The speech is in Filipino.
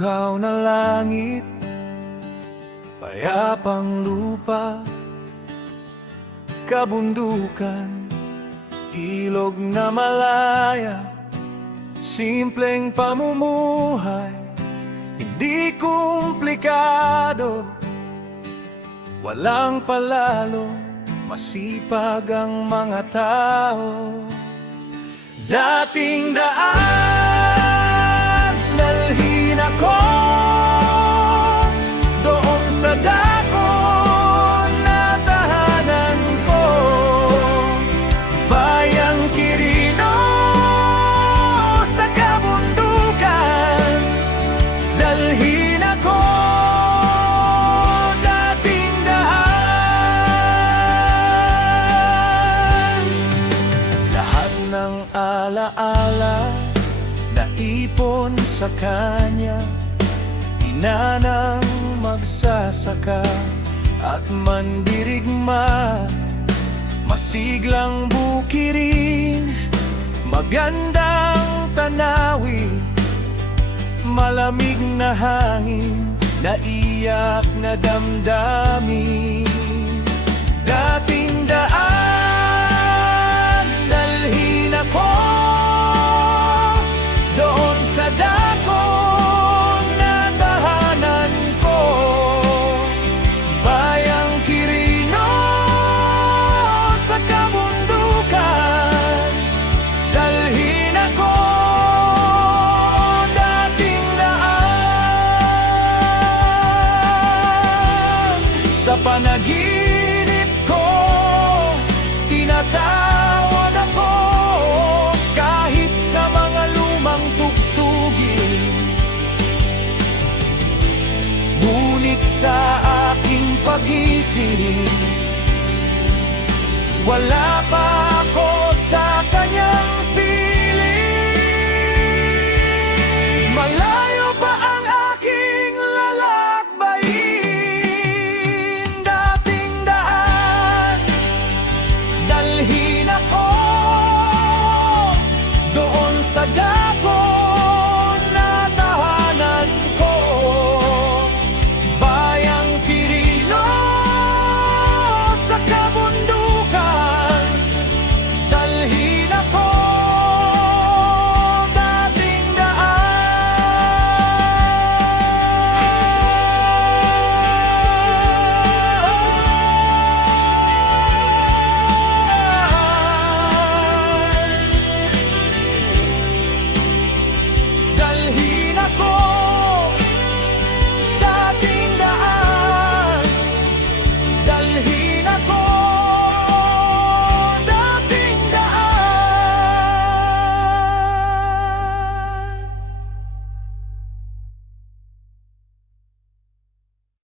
Buhaw na langit, payapang lupa, kabundukan, ilog na malaya, simpleng pamumuhay, hindi komplikado, walang palalo, masipag ang mga tao. Dating daan, dalhin ako doon sa dako na tahanan ko, bayang Quirino sa kabundukan. Dalhin ako, dating daan. Lahat ng alaala naipon sa kanya, ina ng magsasaka at mandirigma, masiglang bukirin, magandang tanawin, malamig na hangin, naiyak na damdamin. Dating daan, dalhin ako doon sa dako na tahanan ko, bayang Quirino sa kabundukan. Dalhin ako, dating daan. Sa panaginip ko, tinatawag ako, kahit sa mga lumang tugtugin. Ngunit sa aking pagising, wala pa ako